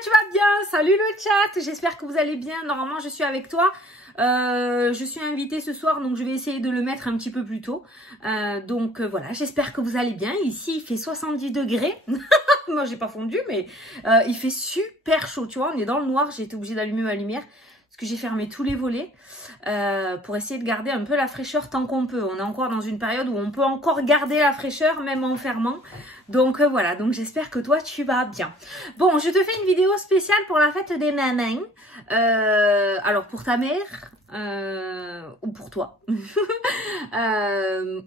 que tu vas bien? Salut le chat, j'espère que vous allez bien. Normalement, je suis avec toi. Je suis invitée ce soir, donc je vais essayer de le mettre un petit peu plus tôt. Voilà, j'espère que vous allez bien. Ici, il fait 70 degrés. Moi, j'ai pas fondu, mais il fait super chaud, tu vois. On est dans le noir, j'ai été obligée d'allumer ma lumière parce que j'ai fermé tous les volets pour essayer de garder un peu la fraîcheur tant qu'on peut. On est encore dans une période où on peut encore garder la fraîcheur, même en fermant. Donc voilà, donc j'espère que toi tu vas bien. Bon, je te fais une vidéo spéciale pour la fête des mamans. Alors pour ta mère, ou pour toi,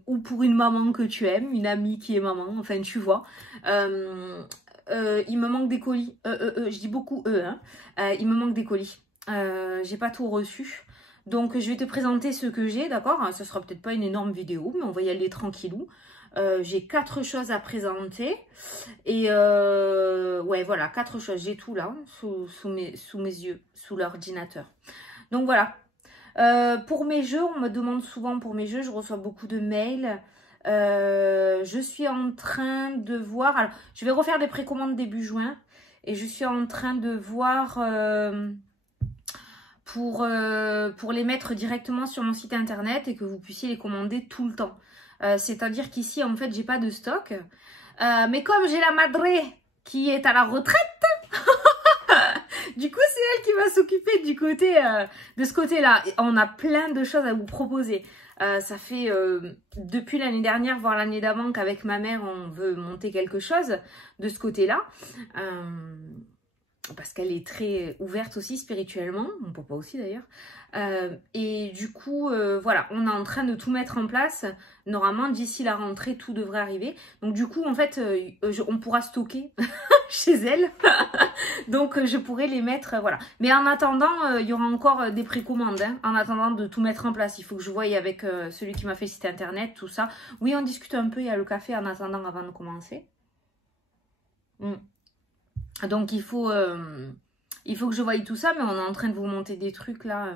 ou pour une maman que tu aimes, une amie qui est maman, enfin tu vois. Il me manque des colis, je dis beaucoup hein. Il me manque des colis, j'ai pas tout reçu. Donc je vais te présenter ce que j'ai, d'accord? Ce sera peut-être pas une énorme vidéo, mais on va y aller tranquillou. J'ai 4 choses à présenter et ouais voilà, 4 choses, j'ai tout là sous mes yeux, sous l'ordinateur. Donc voilà, pour mes jeux, on me demande souvent pour mes jeux, je reçois beaucoup de mails. Je suis en train de voir, alors je vais refaire des précommandes début juin et je suis en train de voir pour les mettre directement sur mon site internet et que vous puissiez les commander tout le temps. C'est-à-dire qu'ici, en fait, j'ai pas de stock. Mais comme j'ai la madré qui est à la retraite, du coup, c'est elle qui va s'occuper du côté de ce côté-là. On a plein de choses à vous proposer. Ça fait depuis l'année dernière, voire l'année d'avant, qu'avec ma mère, on veut monter quelque chose de ce côté-là. Parce qu'elle est très ouverte aussi spirituellement, mon papa aussi d'ailleurs. Et du coup, voilà, on est en train de tout mettre en place. Normalement, d'ici la rentrée, tout devrait arriver. Donc du coup, en fait, on pourra stocker chez elle. Donc je pourrais les mettre, voilà. Mais en attendant, il y aura encore des précommandes. Hein, en attendant de tout mettre en place, il faut que je voie avec celui qui m'a fait le site internet, tout ça. Oui, on discute un peu, il y a le café en attendant avant de commencer. Donc il faut que je voie tout ça, mais on est en train de vous monter des trucs là.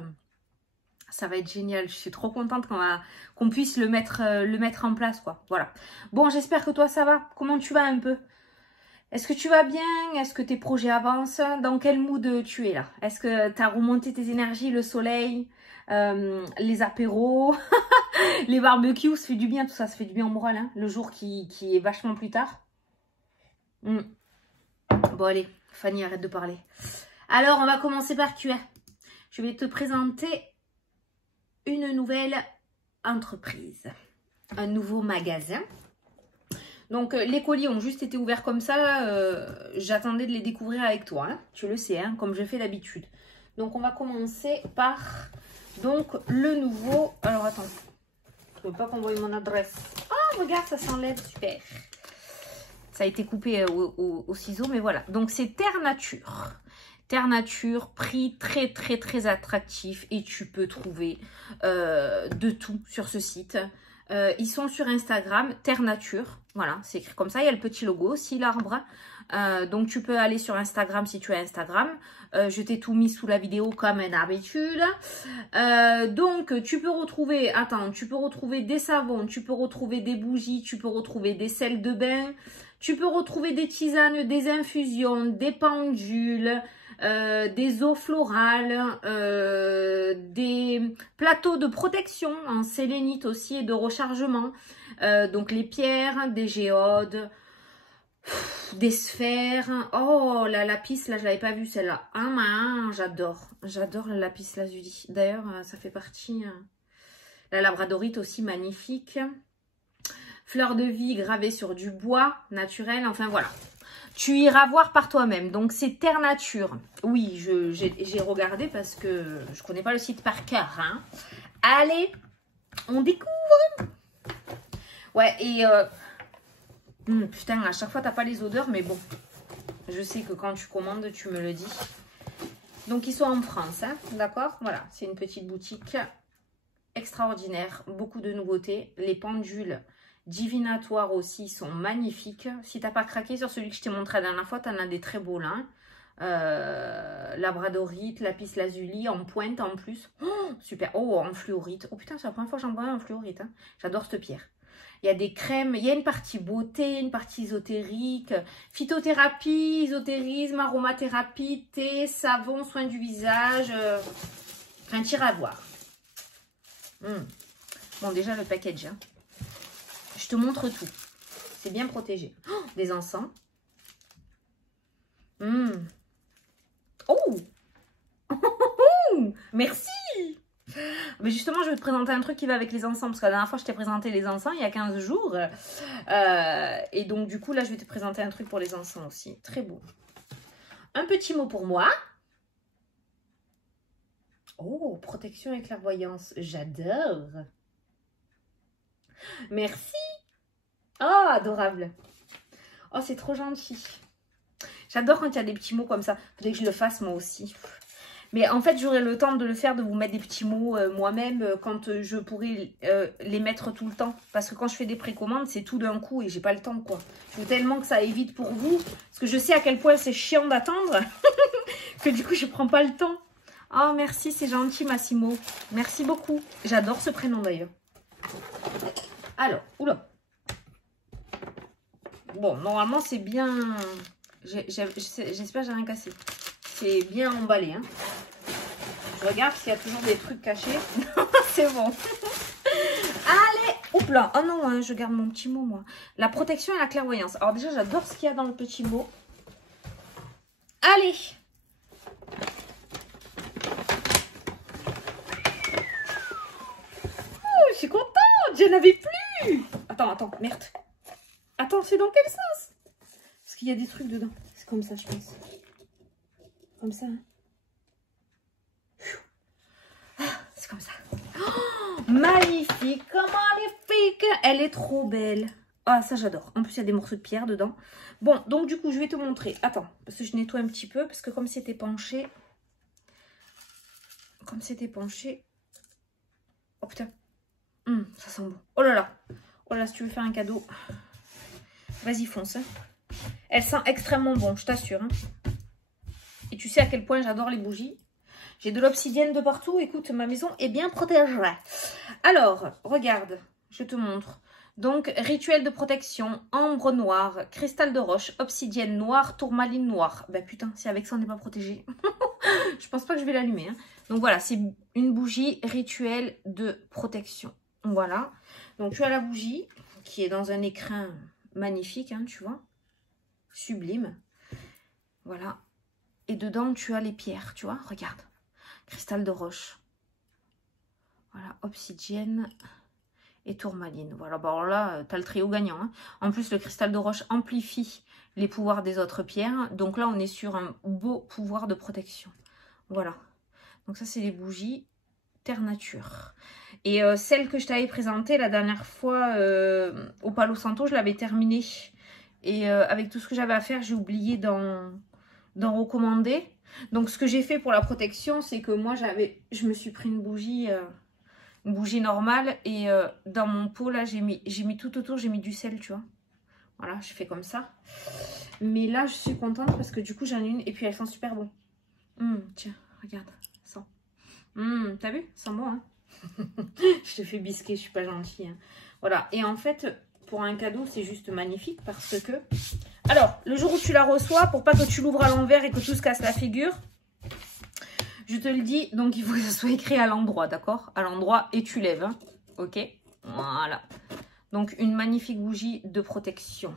Ça va être génial. Je suis trop contente qu'on puisse le mettre en place, quoi. Voilà. Bon, j'espère que toi ça va. Comment tu vas un peu? Est-ce que tu vas bien? Est-ce que tes projets avancent? Dans quel mood tu es là? Est-ce que tu as remonté tes énergies, le soleil, les apéros, les barbecues? Ça fait du bien, tout ça. Ça fait du bien au moral, hein, le jour qui est vachement plus tard. Bon allez, Fanny, arrête de parler. Alors, on va commencer par quoi? Je vais te présenter une nouvelle entreprise, un nouveau magasin. Donc, les colis ont juste été ouverts comme ça. J'attendais de les découvrir avec toi, hein, tu le sais, hein, comme je fais d'habitude. Donc, on va commencer par donc le nouveau... Alors, attends, je ne veux pas qu'on voie mon adresse. Oh, regarde, ça s'enlève, super. Ça a été coupé au ciseau, mais voilà. Donc, c'est Terre Nature. Terre Nature, prix très, très, très attractif. Et tu peux trouver de tout sur ce site. Ils sont sur Instagram, Terre Nature. Voilà, c'est écrit comme ça. Il y a le petit logo aussi, l'arbre. Donc, tu peux aller sur Instagram si tu as Instagram. Je t'ai tout mis sous la vidéo comme d'habitude. Donc, tu peux retrouver... Attends, tu peux retrouver des savons, tu peux retrouver des bougies, tu peux retrouver des sels de bain... Tu peux retrouver des tisanes, des infusions, des pendules, des eaux florales, des plateaux de protection en sélénite aussi et de rechargement. Donc les pierres, des géodes, des sphères. Oh, la lapis, là, je l'avais pas vue celle-là. Ah, j'adore. J'adore la lapis lazuli. D'ailleurs, ça fait partie... la labradorite aussi, magnifique. Fleurs de vie gravées sur du bois naturel. Enfin, voilà. Tu iras voir par toi-même. Donc, c'est Terre Nature. Oui, j'ai regardé parce que je connais pas le site par cœur. Hein. Allez, on découvre. Ouais, et... putain, à chaque fois, t'as pas les odeurs. Mais bon, je sais que quand tu commandes, tu me le dis. Donc, ils sont en France. Hein, d'accord? Voilà, c'est une petite boutique extraordinaire. Beaucoup de nouveautés. Les pendules... divinatoires aussi sont magnifiques. Si t'as pas craqué sur celui que je t'ai montré la dernière fois, t'en as des très beaux là. Labradorite, lapis lazuli en pointe en plus. Oh, super. Oh, en fluorite. Oh putain, c'est la première fois que j'en vois un en fluorite. Hein. J'adore cette pierre. Il y a des crèmes, il y a une partie beauté, une partie ésotérique, phytothérapie, ésotérisme, aromathérapie, thé, savon, soins du visage, un tir à voir. Bon, déjà le package, hein. Je te montre tout. C'est bien protégé. Oh, des encens. Oh merci. Mais justement, je vais te présenter un truc qui va avec les encens. Parce que la dernière fois, je t'ai présenté les encens il y a 15 jours. Et donc, du coup, là, je vais te présenter un truc pour les encens aussi. Très beau. Un petit mot pour moi. Oh, protection et clairvoyance. J'adore. Merci. Oh, adorable. Oh, c'est trop gentil. J'adore quand il y a des petits mots comme ça. Faudrait que je le fasse moi aussi. Mais en fait, j'aurai le temps de le faire, de vous mettre des petits mots moi-même quand je pourrai les mettre tout le temps. Parce que quand je fais des précommandes, c'est tout d'un coup et j'ai pas le temps, quoi. Je veux tellement que ça aille vite pour vous. Parce que je sais à quel point c'est chiant d'attendre. Que du coup, je prends pas le temps. Oh, merci, c'est gentil, Massimo. Merci beaucoup. J'adore ce prénom, d'ailleurs. Alors, oula. Bon, normalement, c'est bien... J'espère que j'ai rien cassé. C'est bien emballé, hein. Je regarde s'il y a toujours des trucs cachés. C'est bon. Allez, oups là. Oh non, hein, je garde mon petit mot, moi. La protection et la clairvoyance. Alors déjà, j'adore ce qu'il y a dans le petit mot. Allez. Oh, je suis contente. Je n'avais plus. Attends, merde. Attends, c'est dans quel sens? Parce qu'il y a des trucs dedans. C'est comme ça, je pense. Comme ça. Hein. C'est comme ça. Oh, magnifique. Magnifique. Elle est trop belle. Ah, ça, j'adore. En plus, il y a des morceaux de pierre dedans. Bon, donc, du coup, je vais te montrer. Attends, parce que je nettoie un petit peu. Parce que comme c'était penché. Oh, putain. Ça sent bon. Oh là là. Oh là, si tu veux faire un cadeau. Vas-y, fonce. Hein. Elle sent extrêmement bon, je t'assure. Hein. Et tu sais à quel point j'adore les bougies. J'ai de l'obsidienne de partout. Écoute, ma maison est bien protégée. Alors, regarde, je te montre. Donc, rituel de protection, ambre noire, cristal de roche, obsidienne noire, tourmaline noire. Ben putain, si avec ça on n'est pas protégé. Je pense pas que je vais l'allumer. Hein. Donc voilà, c'est une bougie rituel de protection. Voilà. Donc tu as la bougie qui est dans un écrin magnifique, hein, tu vois. Sublime. Voilà. Et dedans, tu as les pierres, tu vois. Regarde. Cristal de roche. Voilà. Obsidienne et tourmaline. Voilà. Bon, alors là, tu as le trio gagnant. Hein. En plus, le cristal de roche amplifie les pouvoirs des autres pierres. Donc là, on est sur un beau pouvoir de protection. Voilà. Donc ça, c'est les bougies Terre Nature. Et celle que je t'avais présentée la dernière fois au Palo Santo, je l'avais terminée. Et avec tout ce que j'avais à faire, j'ai oublié d'en recommander. Donc ce que j'ai fait pour la protection, c'est que moi, je me suis pris une bougie normale. Et dans mon pot, là, j'ai mis tout autour, j'ai mis du sel, tu vois. Voilà, je fais comme ça. Mais là, je suis contente parce que du coup, j'en ai une. Et puis, elle sent super bon. Tiens, regarde, sent. T'as vu? Ça sent bon, hein. Je te fais bisquer, je suis pas gentille. Hein. Voilà, et en fait, pour un cadeau, c'est juste magnifique parce que... Alors, le jour où tu la reçois, pour pas que tu l'ouvres à l'envers et que tout se casse la figure, je te le dis, donc il faut que ça soit écrit à l'endroit, d'accord? À l'endroit et tu lèves, hein. Ok? Voilà. Donc, une magnifique bougie de protection.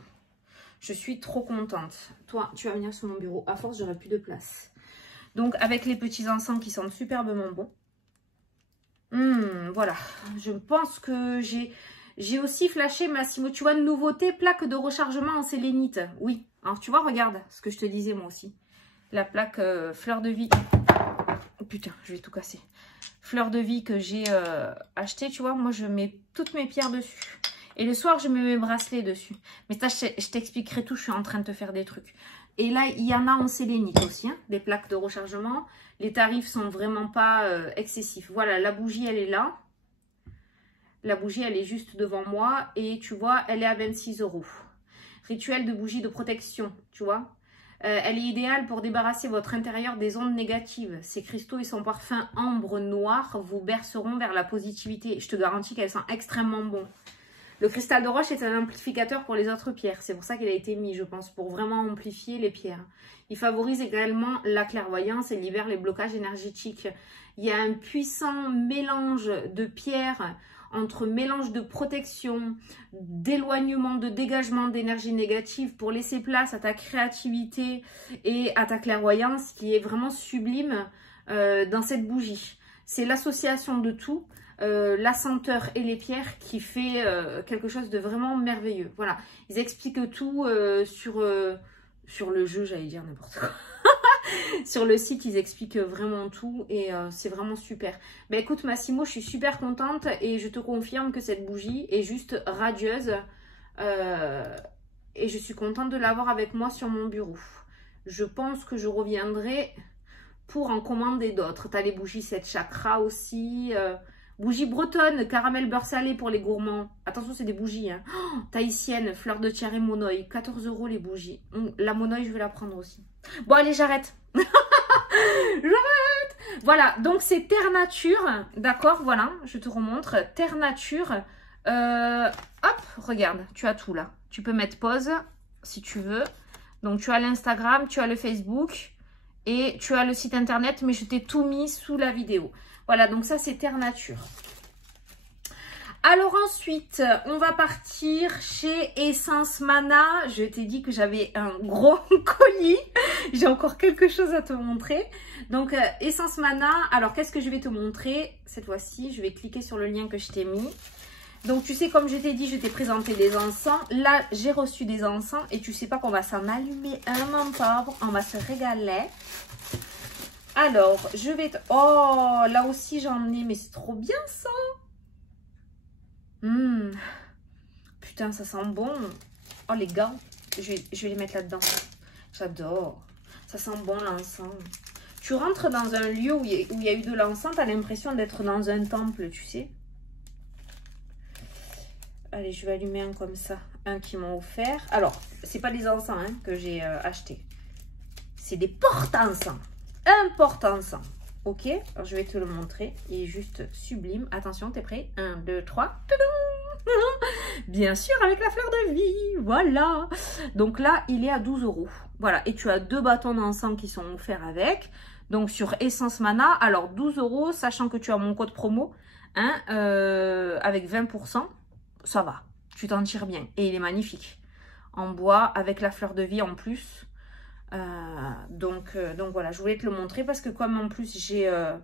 Je suis trop contente. Toi, tu vas venir sur mon bureau. À force, j'aurai plus de place. Donc, avec les petits encens qui sentent superbement bon. Voilà. Je pense que j'ai aussi flashé, Massimo. Tu vois, une nouveauté, plaque de rechargement en sélénite. Oui. Alors, tu vois, regarde ce que je te disais, moi aussi. La plaque fleur de vie. Oh, putain, je vais tout casser. Fleur de vie que j'ai acheté, tu vois. Moi, je mets toutes mes pierres dessus. Et le soir, je mets mes bracelets dessus. Mais ça, je t'expliquerai tout. Je suis en train de te faire des trucs. Et là, il y en a en sélénite aussi, hein, des plaques de rechargement. Les tarifs sont vraiment pas excessifs. Voilà, la bougie, elle est là. La bougie, elle est juste devant moi. Et tu vois, elle est à 26 €. Rituel de bougie de protection, tu vois. Elle est idéale pour débarrasser votre intérieur des ondes négatives. Ces cristaux et son parfum ambre noir vous berceront vers la positivité. Je te garantis qu'elle sent extrêmement bon. Le cristal de roche est un amplificateur pour les autres pierres. C'est pour ça qu'il a été mis, je pense, pour vraiment amplifier les pierres. Il favorise également la clairvoyance et libère les blocages énergétiques. Il y a un puissant mélange de pierres entre mélange de protection, d'éloignement, de dégagement d'énergie négative pour laisser place à ta créativité et à ta clairvoyance qui est vraiment sublime dans cette bougie. C'est l'association de tout. La senteur et les pierres qui fait quelque chose de vraiment merveilleux. Voilà, ils expliquent tout sur le jeu, j'allais dire n'importe quoi. Sur le site, ils expliquent vraiment tout et c'est vraiment super. Ben écoute Massimo, je suis super contente et je te confirme que cette bougie est juste radieuse et je suis contente de l'avoir avec moi sur mon bureau. Je pense que je reviendrai pour en commander d'autres. Tu as les bougies 7 chakras aussi. Bougie bretonne, caramel beurre salé pour les gourmands. Attention, c'est des bougies. Hein. Oh, tahitienne, fleur de tiare et monoï. 14 € les bougies. La monoï, je vais la prendre aussi. Bon, allez, j'arrête. J'arrête. Voilà, donc c'est Terre Nature. D'accord, voilà, je te remontre. Terre Nature. Hop, regarde, tu as tout là. Tu peux mettre pause si tu veux. Donc, tu as l'Instagram, tu as le Facebook et tu as le site internet, mais je t'ai tout mis sous la vidéo. Voilà, donc ça, c'est Terre Nature. Alors ensuite, on va partir chez Essence Mana. Je t'ai dit que j'avais un gros colis. J'ai encore quelque chose à te montrer. Donc, Essence Mana. Alors, qu'est-ce que je vais te montrer cette fois-ci? Je vais cliquer sur le lien que je t'ai mis. Donc, tu sais, comme je t'ai dit, je t'ai présenté des encens. Là, j'ai reçu des encens. Et tu sais pas qu'on va s'en allumer un en pauvre. On va se régaler. Alors, je vais... Oh, là aussi, j'en ai. Mais c'est trop bien, ça. Putain, ça sent bon. Oh, les gants. Je vais les mettre là-dedans. J'adore. Ça sent bon, l'encens. Tu rentres dans un lieu où il y a eu de l'encens, tu as l'impression d'être dans un temple, tu sais. Allez, je vais allumer un comme ça. Un qui m'ont offert. Alors, c'est pas des encens hein, que j'ai acheté. C'est des porte-encens. Un porte-encens. Ok, alors je vais te le montrer. Il est juste sublime. Attention, t'es prêt? 1, 2, 3. Bien sûr, avec la fleur de vie. Voilà. Donc là, il est à 12 €. Voilà. Et tu as 2 bâtons d'encens qui sont offerts avec. Donc sur Essence Mana. Alors 12 €, sachant que tu as mon code promo. Hein, avec 20%. Ça va. Tu t'en tires bien. Et il est magnifique. En bois, avec la fleur de vie en plus. Donc voilà, je voulais te le montrer parce que comme en plus je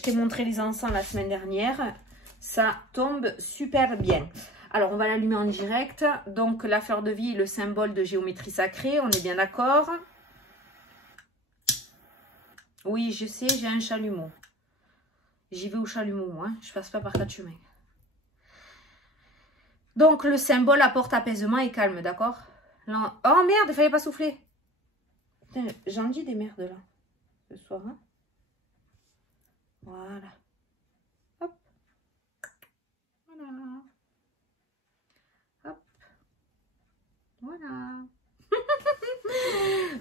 t'ai montré les encens la semaine dernière, ça tombe super bien. Alors on va l'allumer en direct. Donc la fleur de vie est le symbole de géométrie sacrée, on est bien d'accord? Oui, je sais, j'ai un chalumeau. J'y vais au chalumeau, moi, hein. Je passe pas par 4 chemins. Donc le symbole apporte apaisement et calme, d'accord? Là... Oh merde, il fallait pas souffler. J'en dis des merdes là, ce soir. Hein, voilà. Hop. Voilà. Hop. Voilà.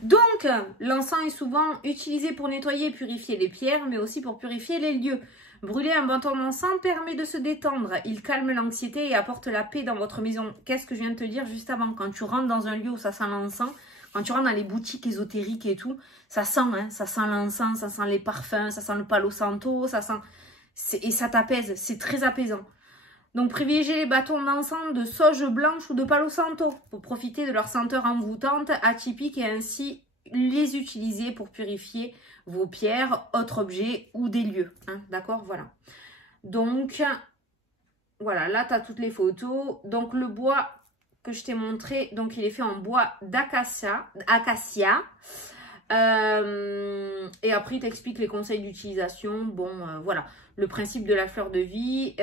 Donc, l'encens est souvent utilisé pour nettoyer et purifier les pierres, mais aussi pour purifier les lieux. Brûler un bâton d'encens permet de se détendre. Il calme l'anxiété et apporte la paix dans votre maison. Qu'est-ce que je viens de te dire juste avant? Quand tu rentres dans un lieu où ça sent l'encens, quand tu rentres dans les boutiques ésotériques et tout, ça sent, hein, ça sent l'encens, ça sent les parfums, ça sent le palo santo, ça sent... Et ça t'apaise, c'est très apaisant. Donc, privilégiez les bâtons d'encens de sauge blanche ou de palo santo pour profiter de leur senteur envoûtante, atypique et ainsi les utiliser pour purifier vos pierres, autres objets ou des lieux. Hein, d'accord, voilà. Donc, voilà, là, tu as toutes les photos. Donc, le bois que je t'ai montré, donc il est fait en bois d'acacia. Et après, il t'explique les conseils d'utilisation. Bon, voilà. Le principe de la fleur de vie,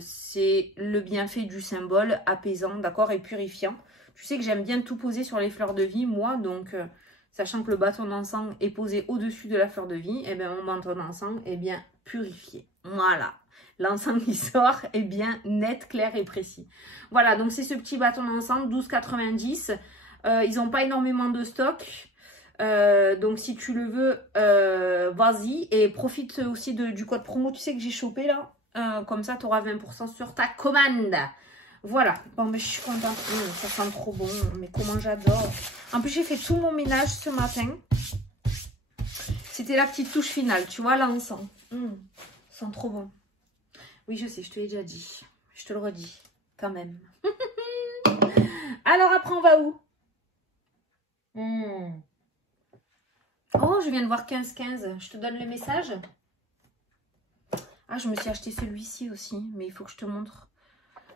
c'est le bienfait du symbole apaisant, d'accord, et purifiant. Tu sais que j'aime bien tout poser sur les fleurs de vie, moi, donc... sachant que le bâton d'encens est posé au-dessus de la fleur de vie, et bien mon bâton d'encens est bien purifié. Voilà. L'encens qui sort est bien net, clair et précis. Voilà, donc c'est ce petit bâton d'encens, 12,90 €. Ils n'ont pas énormément de stock. Donc si tu le veux, vas-y. Et profite aussi du code promo, tu sais que j'ai chopé là. Comme ça, tu auras 20% sur ta commande. Voilà. Bon, mais je suis contente. Ça sent trop bon. Mais comment j'adore. En plus, j'ai fait tout mon ménage ce matin. C'était la petite touche finale. Tu vois, l'encens. Ça sent trop bon. Oui, je sais, je te l'ai déjà dit. Je te le redis. Quand même. Alors, après, on va où? Oh, je viens de voir 15-15. Je te donne le message. Ah, je me suis acheté celui-ci aussi. Mais il faut que je te montre.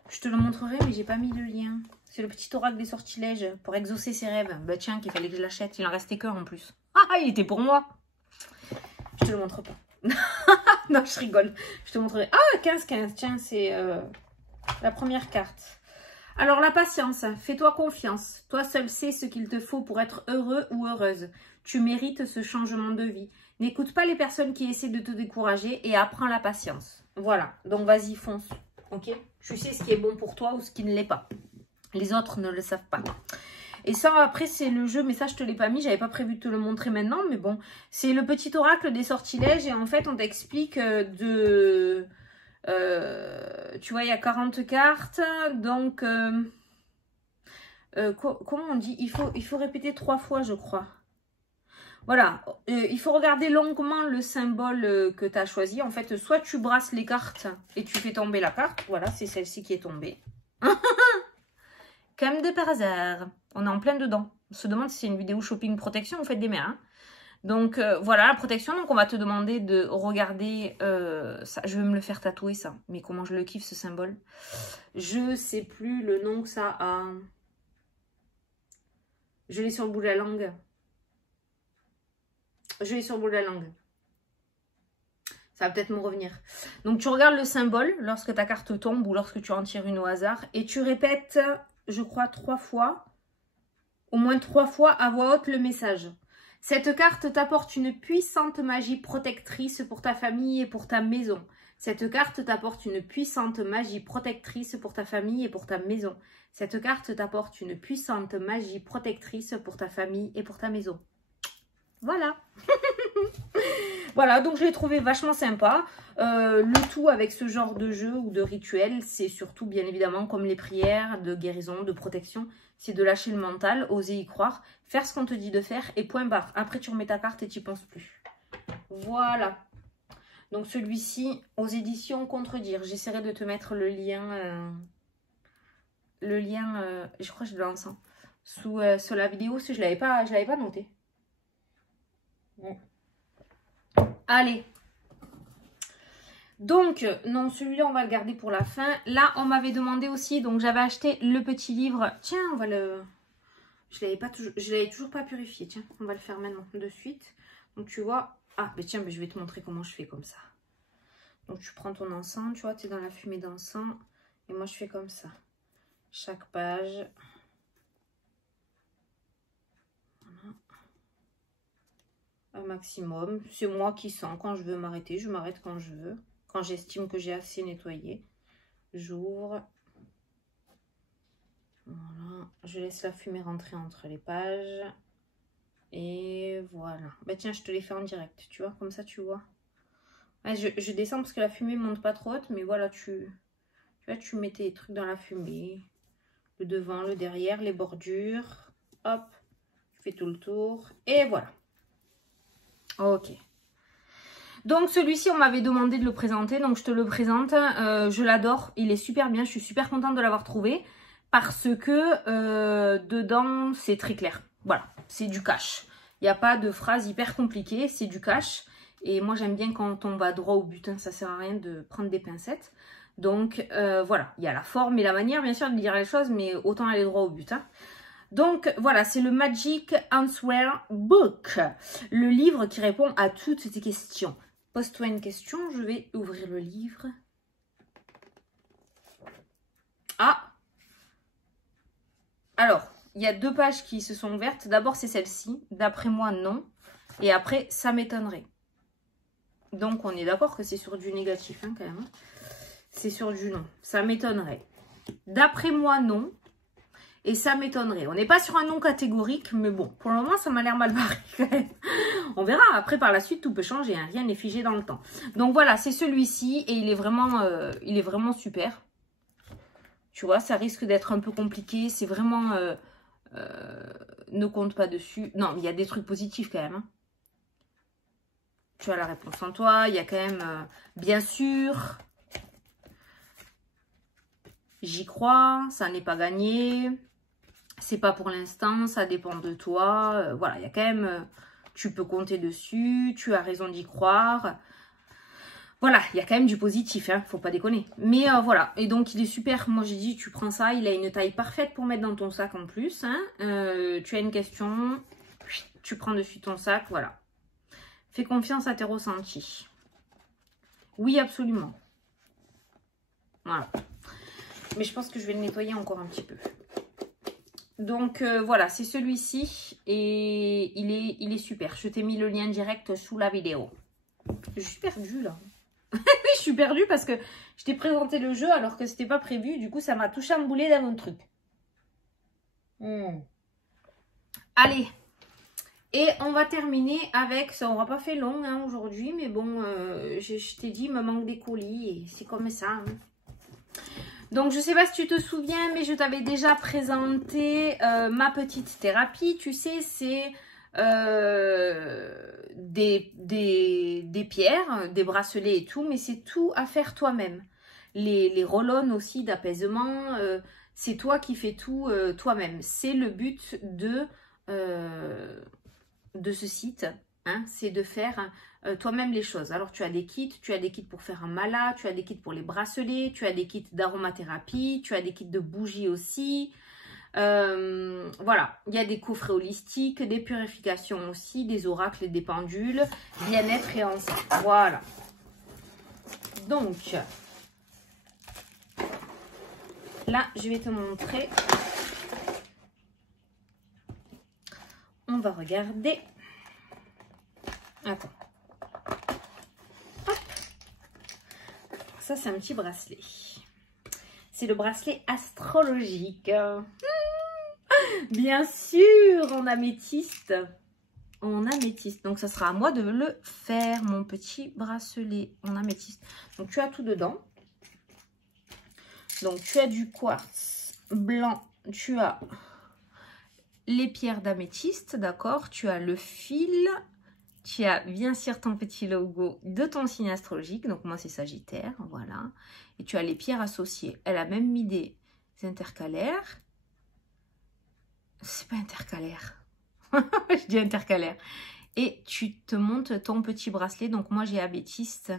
Je te le montrerai, mais j'ai pas mis le lien. C'est le petit oracle des sortilèges pour exaucer ses rêves. Bah tiens, qu'il fallait que je l'achète. Il en restait qu'un en plus. Ah, il était pour moi. Je te le montre pas. Non, je rigole. Je te montrerai. Ah, 15-15. Tiens, c'est la première carte. Alors, la patience. Fais-toi confiance. Toi seul sais ce qu'il te faut pour être heureux ou heureuse. Tu mérites ce changement de vie. N'écoute pas les personnes qui essaient de te décourager et apprends la patience. Voilà. Donc, vas-y, fonce. Ok? Tu sais ce qui est bon pour toi ou ce qui ne l'est pas. Les autres ne le savent pas. Et ça, après, c'est le jeu. Mais ça, je te l'ai pas mis. J'avais pas prévu de te le montrer maintenant. Mais bon, c'est le petit oracle des sortilèges. Et en fait, on t'explique de... tu vois, il y a 40 cartes. Donc, comment on dit? Il faut répéter 3 fois, je crois. Voilà. Il faut regarder longuement le symbole que tu as choisi. En fait, soit tu brasses les cartes et tu fais tomber la carte. Voilà, c'est celle-ci qui est tombée. Comme de par hasard. On est en plein dedans. On se demande si c'est une vidéo shopping protection. Vous faites des mères, hein. Donc, voilà la protection. Donc, on va te demander de regarder ça. Je vais me le faire tatouer, ça. Mais comment je le kiffe, ce symbole. Je sais plus le nom que ça a. Je l'ai sur le bout de la langue. Je l'ai sur le bout de la langue. Ça va peut-être me revenir. Donc, tu regardes le symbole lorsque ta carte tombe ou lorsque tu en tires une au hasard. Et tu répètes, je crois, 3 fois. Au moins 3 fois à voix haute le message. Cette carte t'apporte une puissante magie protectrice pour ta famille et pour ta maison. Cette carte t'apporte une puissante magie protectrice pour ta famille et pour ta maison. Cette carte t'apporte une puissante magie protectrice pour ta famille et pour ta maison. Voilà. Voilà, donc je l'ai trouvé vachement sympa. Le tout avec ce genre de jeu ou de rituel, c'est surtout bien évidemment comme les prières de guérison, de protection, c'est de lâcher le mental, oser y croire, faire ce qu'on te dit de faire et point barre. Après tu remets ta carte et tu n'y penses plus. Voilà. Donc celui-ci, aux éditions Contredire. J'essaierai de te mettre le lien, je crois que je le lance sous la vidéo, si je l'avais pas noté. Bon. Allez. Donc, non, celui-là, on va le garder pour la fin. Là, on m'avait demandé aussi, donc j'avais acheté le petit livre. Tiens, on va le... Je l'avais toujours pas purifié. Tiens, on va le faire maintenant, de suite. Donc, tu vois... Ah, mais tiens, mais je vais te montrer comment je fais comme ça. Donc, tu prends ton encens, tu vois, tu es dans la fumée d'encens. Et moi, je fais comme ça. Chaque page... Un maximum. C'est moi qui sens quand je veux m'arrêter. Je m'arrête quand je veux. Quand j'estime que j'ai assez nettoyé. J'ouvre. Voilà. Je laisse la fumée rentrer entre les pages. Et voilà. Bah tiens, je te les fais en direct. Tu vois, comme ça tu vois. Ouais, je descends parce que la fumée monte pas trop haute. Mais voilà, tu vois, tu mets tes trucs dans la fumée. Le devant, le derrière, les bordures. Hop. Tu fais tout le tour. Et voilà. Ok. Donc celui-ci, on m'avait demandé de le présenter, donc je te le présente. Je l'adore, il est super bien, je suis super contente de l'avoir trouvé parce que dedans, c'est très clair. Voilà, c'est du cash. Il n'y a pas de phrase hyper compliquée, c'est du cash. Et moi, j'aime bien quand on va droit au but, hein, ça sert à rien de prendre des pincettes. Donc voilà, il y a la forme et la manière, bien sûr, de dire les choses, mais autant aller droit au but, hein. Donc voilà, c'est le Magic Answer Book, le livre qui répond à toutes tes questions. Pose-toi une question, je vais ouvrir le livre. Ah! Alors, il y a 2 pages qui se sont ouvertes. D'abord, c'est celle-ci. D'après moi, non. Et après, ça m'étonnerait. Donc, on est d'accord que c'est sur du négatif, hein, quand même. C'est sur du non. Ça m'étonnerait. D'après moi, non. Et ça m'étonnerait. On n'est pas sur un non catégorique, mais bon, pour le moment, ça m'a l'air mal barré quand même. On verra. Après, par la suite, tout peut changer. Hein. Rien n'est figé dans le temps. Donc voilà, c'est celui-ci et il est vraiment super. Tu vois, ça risque d'être un peu compliqué. C'est vraiment... ne compte pas dessus. Non, il y a des trucs positifs quand même. Hein. Tu as la réponse en toi. Il y a quand même, bien sûr... J'y crois, ça n'est pas gagné. C'est pas pour l'instant, ça dépend de toi. Voilà, il y a quand même... tu peux compter dessus, tu as raison d'y croire. Voilà, il y a quand même du positif, hein, faut pas déconner. Mais voilà, et donc il est super. Moi j'ai dit, tu prends ça, il a une taille parfaite pour mettre dans ton sac en plus. Hein. Tu as une question, tu prends dessus ton sac, voilà. Fais confiance à tes ressentis. Oui, absolument. Voilà. Mais je pense que je vais le nettoyer encore un petit peu. Donc voilà, c'est celui-ci et il est super. Je t'ai mis le lien direct sous la vidéo. Je suis perdue là. Oui, je suis perdue parce que je t'ai présenté le jeu alors que c'était pas prévu. Du coup, ça m'a tout chamboulé dans mon truc. Allez. Et on va terminer avec, ça n'aura pas fait long hein, aujourd'hui, mais bon, je t'ai dit, il me manque des colis et c'est comme ça. Hein. Donc, je ne sais pas si tu te souviens, mais je t'avais déjà présenté ma petite thérapie. Tu sais, c'est des pierres, des bracelets et tout, mais c'est tout à faire toi-même. Les roll-on aussi d'apaisement, c'est toi qui fais tout toi-même. C'est le but de ce site, hein, c'est de faire toi-même les choses. Alors tu as des kits pour faire un mala, tu as des kits pour les bracelets, tu as des kits d'aromathérapie, tu as des kits de bougies aussi. Voilà, il y a des coffrets holistiques, des purifications aussi, des oracles et des pendules, bien-être et ensemble. Voilà. Donc, là, je vais te montrer. On va regarder. Attends. Hop. Ça, c'est un petit bracelet. C'est le bracelet astrologique. Bien sûr, en améthyste. En améthyste. Donc, ça sera à moi de le faire, mon petit bracelet en améthyste. Donc, tu as tout dedans. Donc, tu as du quartz blanc. Tu as les pierres d'améthyste, d'accord? Tu as le fil. Tu as bien sûr ton petit logo de ton signe astrologique. Donc, moi, c'est Sagittaire. Voilà. Et tu as les pierres associées. Elle a même mis des intercalaires. C'est pas intercalaire. Je dis intercalaire. Et tu te montes ton petit bracelet. Donc, moi, j'ai améthyste.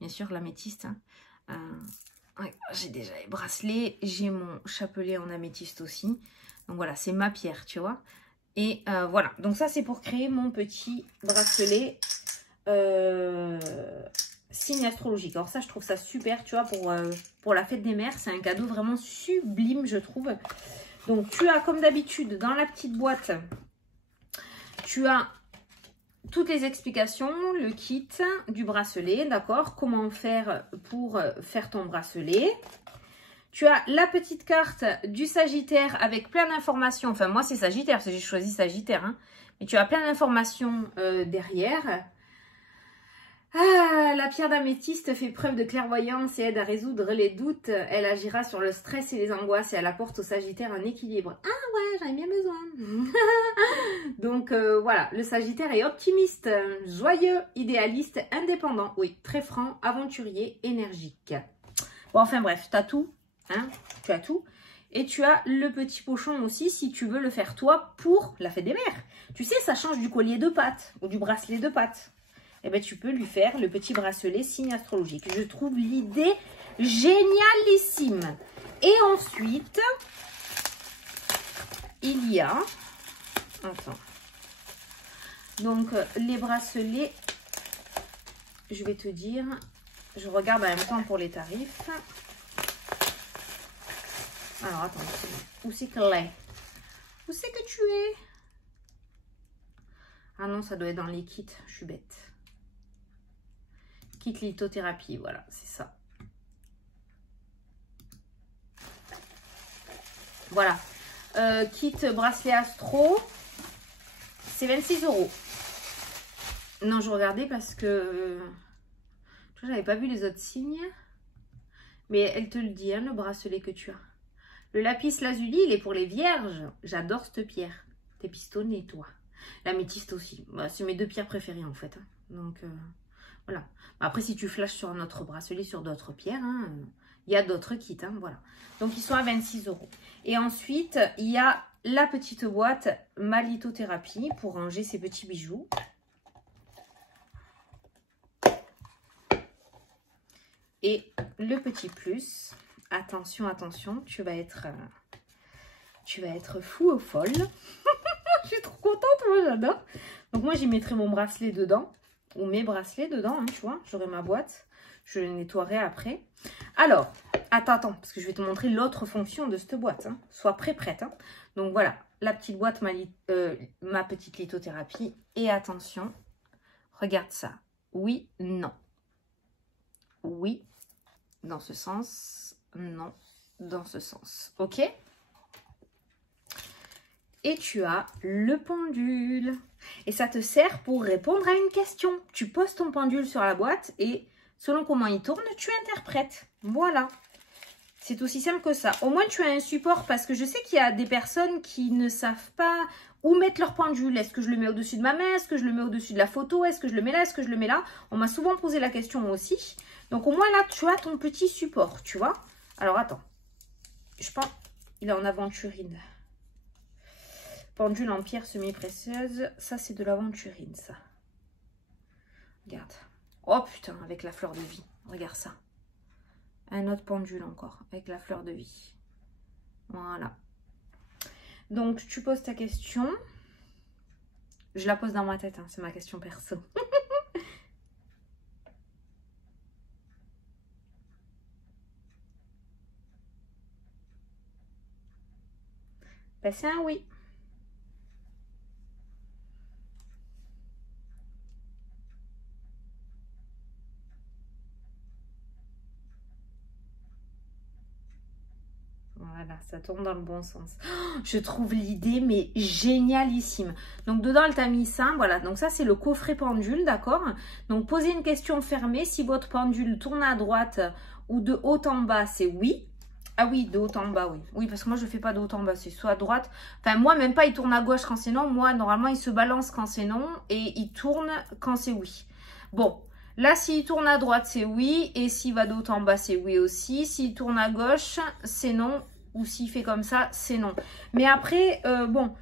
Bien sûr, l'améthyste. Hein. Ouais, j'ai déjà les bracelets. J'ai mon chapelet en améthyste aussi. Donc, voilà, c'est ma pierre, tu vois. Et voilà. Donc, ça, c'est pour créer mon petit bracelet signe astrologique. Alors, ça, je trouve ça super, tu vois, pour la fête des mères. C'est un cadeau vraiment sublime, je trouve. Donc, tu as, comme d'habitude, dans la petite boîte, tu as toutes les explications, le kit du bracelet, d'accord? Comment faire pour faire ton bracelet. Tu as la petite carte du Sagittaire avec plein d'informations. Enfin, moi, c'est Sagittaire, parce que j'ai choisi Sagittaire. Hein. Mais tu as plein d'informations derrière. Ah, la pierre d'améthyste fait preuve de clairvoyance et aide à résoudre les doutes. Elle agira sur le stress et les angoisses et elle apporte au Sagittaire un équilibre. Ah ouais, j'en ai bien besoin. Donc voilà, le Sagittaire est optimiste, joyeux, idéaliste, indépendant. Oui, très franc, aventurier, énergique. Bon, enfin bref, tu as tout. Hein, tu as tout. Et tu as le petit pochon aussi si tu veux le faire toi pour la fête des mères. Tu sais, ça change du collier de pattes ou du bracelet de pattes. Eh bien, tu peux lui faire le petit bracelet signe astrologique. Je trouve l'idée génialissime. Et ensuite, il y a... Attends. Donc, les bracelets, je vais te dire... Je regarde en même temps pour les tarifs. Alors, attends. Où c'est que l'est? Où c'est que tu es? Ah non, ça doit être dans les kits. Je suis bête. Kit lithothérapie, voilà, c'est ça. Voilà. kit bracelet astro, c'est 26 €. Non, je regardais parce que je n'avais pas vu les autres signes. Mais elle te le dit, hein, le bracelet que tu as. Le lapis lazuli, il est pour les vierges. J'adore cette pierre. T'es pistonné, toi. L'améthyste aussi. Bah, c'est mes deux pierres préférées, en fait. Hein. Donc, voilà. Après, si tu flashes sur un autre bracelet, sur d'autres pierres, hein, il y a d'autres kits. Hein, voilà. Donc, ils sont à 26 €. Et ensuite, il y a la petite boîte ma lithothérapie pour ranger ces petits bijoux. Et le petit plus, attention, attention, tu vas être fou ou folle. Je suis trop contente, moi j'adore. Donc moi j'y mettrai mon bracelet dedans, ou mes bracelets dedans, hein, tu vois. J'aurai ma boîte, je le nettoierai après. Alors, attends, parce que je vais te montrer l'autre fonction de cette boîte. Hein. Sois prête. Hein. Donc voilà, la petite boîte, ma petite lithothérapie. Et attention, regarde ça. Oui, non. Oui, dans ce sens, non, dans ce sens. Ok? Et tu as le pendule. Et ça te sert pour répondre à une question. Tu poses ton pendule sur la boîte et selon comment il tourne, tu interprètes. Voilà. C'est aussi simple que ça. Au moins, tu as un support parce que je sais qu'il y a des personnes qui ne savent pas où mettre leur pendule. Est-ce que je le mets au-dessus de ma main? Est-ce que je le mets au-dessus de la photo? Est-ce que je le mets là? Est-ce que je le mets là? On m'a souvent posé la question aussi. Donc, au moins, là, tu as ton petit support, tu vois. Alors, attends. Je pense il est en aventurine. Pendule en pierre semi-précieuse. Ça, c'est de l'aventurine, ça. Regarde. Oh, putain, avec la fleur de vie. Regarde ça. Un autre pendule encore, avec la fleur de vie. Voilà. Donc, tu poses ta question. Je la pose dans ma tête, hein, c'est ma question perso. Ben, c'est un oui. Voilà, ça tourne dans le bon sens. Oh, je trouve l'idée, mais génialissime. Donc, dedans, elle t'a mis ça. Voilà, donc ça, c'est le coffret pendule, d'accord? Donc, posez une question fermée. Si votre pendule tourne à droite ou de haut en bas, c'est oui. Ah oui, de haut en bas, oui. Oui, parce que moi, je ne fais pas de haut en bas. C'est soit à droite. Enfin, moi, même pas, il tourne à gauche quand c'est non. Moi, normalement, il se balance quand c'est non. Et il tourne quand c'est oui. Bon. Là, s'il tourne à droite, c'est oui. Et s'il va de haut en bas, c'est oui aussi. S'il tourne à gauche, c'est non. Ou s'il fait comme ça, c'est non. Mais après, bon,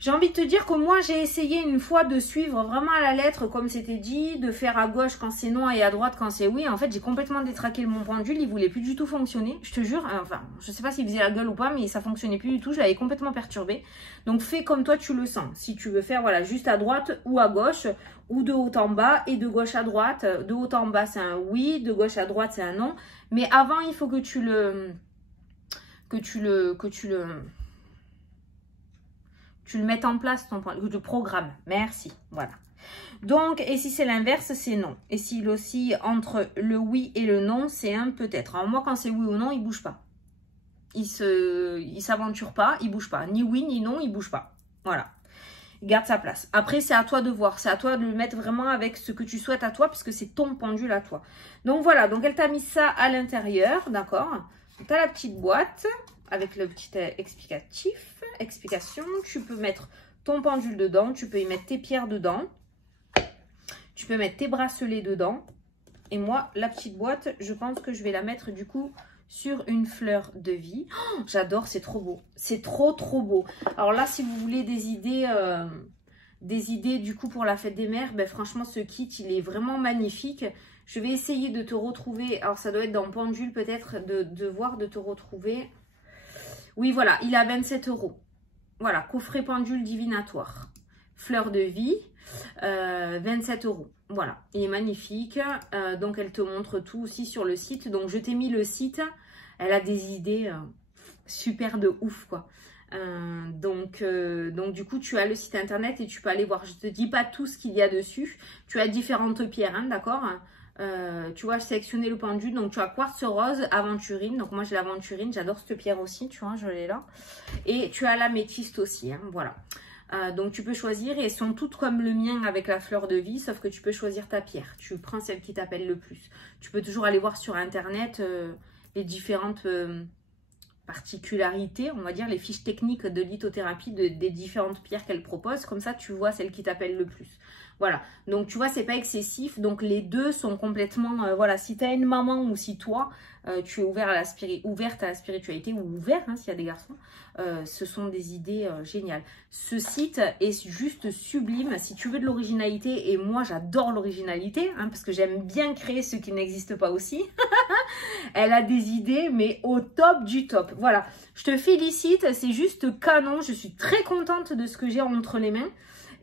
j'ai envie de te dire que moi, j'ai essayé une fois de suivre vraiment à la lettre, comme c'était dit, de faire à gauche quand c'est non et à droite quand c'est oui. En fait, j'ai complètement détraqué mon pendule. Il voulait plus du tout fonctionner. Je te jure, enfin, je sais pas s'il faisait la gueule ou pas, mais ça fonctionnait plus du tout. Je l'avais complètement perturbé. Donc, fais comme toi, tu le sens. Si tu veux faire, voilà, juste à droite ou à gauche, ou de haut en bas et de gauche à droite. De haut en bas, c'est un oui. De gauche à droite, c'est un non. Mais avant, il faut que tu le mettes en place, que tu programmes. Merci. Voilà. Donc, et si c'est l'inverse, c'est non. Et s'il oscille entre le oui et le non, c'est un peut-être. Alors moi, quand c'est oui ou non, il ne bouge pas. Il s'aventure pas, il ne bouge pas. Ni oui, ni non, il ne bouge pas. Voilà. Il garde sa place. Après, c'est à toi de voir. C'est à toi de le mettre vraiment avec ce que tu souhaites à toi, puisque c'est ton pendule à toi. Donc voilà. Donc, elle t'a mis ça à l'intérieur. D'accord? Tu as la petite boîte avec le petit explication. Tu peux mettre ton pendule dedans. Tu peux y mettre tes pierres dedans. Tu peux mettre tes bracelets dedans. Et moi, la petite boîte, je pense que je vais la mettre du coup sur une fleur de vie. Oh, j'adore, c'est trop beau. C'est trop, trop beau. Alors là, si vous voulez des idées du coup pour la fête des mères, ben franchement, ce kit, il est vraiment magnifique. Je vais essayer de te retrouver. Alors, ça doit être dans pendule peut-être, de te retrouver. Oui, voilà, il est à 27 €. Voilà, coffret pendule divinatoire. Fleur de vie, 27 €. Voilà, il est magnifique. Donc, elle te montre tout aussi sur le site. Donc, je t'ai mis le site. Elle a des idées super de ouf, quoi. Donc, du coup, tu as le site internet et tu peux aller voir. Je ne te dis pas tout ce qu'il y a dessus. Tu as différentes pierres, hein, d'accord? Tu vois, sélectionner le pendule. Donc, tu as quartz rose, aventurine. Donc, moi, j'ai l'aventurine. J'adore cette pierre aussi. Tu vois, je l'ai là. Et tu as l'améthyste aussi. Hein, voilà. Donc, tu peux choisir. Et elles sont toutes comme le mien avec la fleur de vie. Sauf que tu peux choisir ta pierre. Tu prends celle qui t'appelle le plus. Tu peux toujours aller voir sur Internet les différentes particularités, on va dire, les fiches techniques de lithothérapie des différentes pierres qu'elle propose. Comme ça, tu vois celle qui t'appelle le plus. Voilà, donc tu vois, c'est pas excessif. Donc les deux sont complètement, voilà, si tu as une maman ou si toi, tu es ouvert à ouverte à la spiritualité ou ouvert, hein, s'il y a des garçons, ce sont des idées géniales. Ce site est juste sublime si tu veux de l'originalité. Et moi, j'adore l'originalité, hein, parce que j'aime bien créer ce qui n'existe pas aussi. Elle a des idées, mais au top du top. Voilà, je te félicite, c'est juste canon. Je suis très contente de ce que j'ai entre les mains.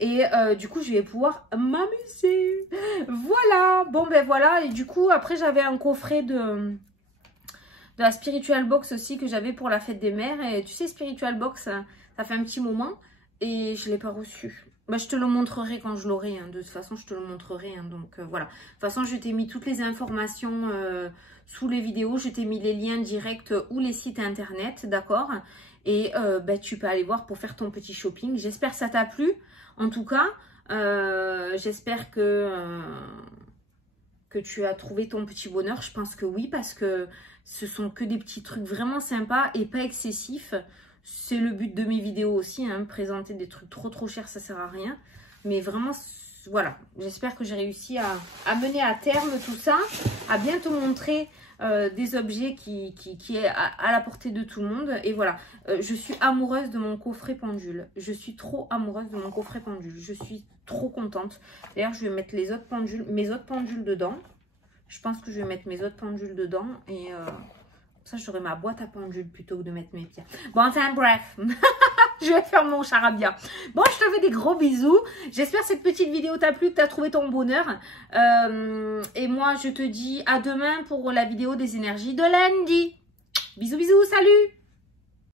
Et du coup, je vais pouvoir m'amuser. Voilà. Bon, ben voilà. Et du coup, après, j'avais un coffret de la Spiritual Box aussi que j'avais pour la fête des mères. Et tu sais, Spiritual Box, ça fait un petit moment. Et je ne l'ai pas reçu. Bah, je te le montrerai quand je l'aurai. Hein. De toute façon, je te le montrerai. Hein. Donc, voilà. De toute façon, je t'ai mis toutes les informations sous les vidéos. Je t'ai mis les liens directs ou les sites internet. D'accord? Et bah, tu peux aller voir pour faire ton petit shopping. J'espère que ça t'a plu. En tout cas, j'espère que tu as trouvé ton petit bonheur. Je pense que oui, parce que ce sont que des petits trucs vraiment sympas et pas excessifs. C'est le but de mes vidéos aussi, hein, présenter des trucs trop chers, ça sert à rien. Mais vraiment, voilà, j'espère que j'ai réussi à mener à terme tout ça, à bien te montrer des objets qui est à la portée de tout le monde. Et voilà, je suis amoureuse de mon coffret pendule. Je suis trop amoureuse de mon coffret pendule. Je suis trop contente. D'ailleurs, je vais mettre mes autres pendules dedans. Je pense que je vais mettre mes autres pendules dedans. Et ça, j'aurai ma boîte à pendules plutôt que de mettre mes pierres. Bon, enfin, bref. Je vais faire mon charabia. Bon, je te fais des gros bisous. J'espère que cette petite vidéo t'a plu, que tu as trouvé ton bonheur. Et moi, je te dis à demain pour la vidéo des énergies de lundi. Bisous, bisous, salut!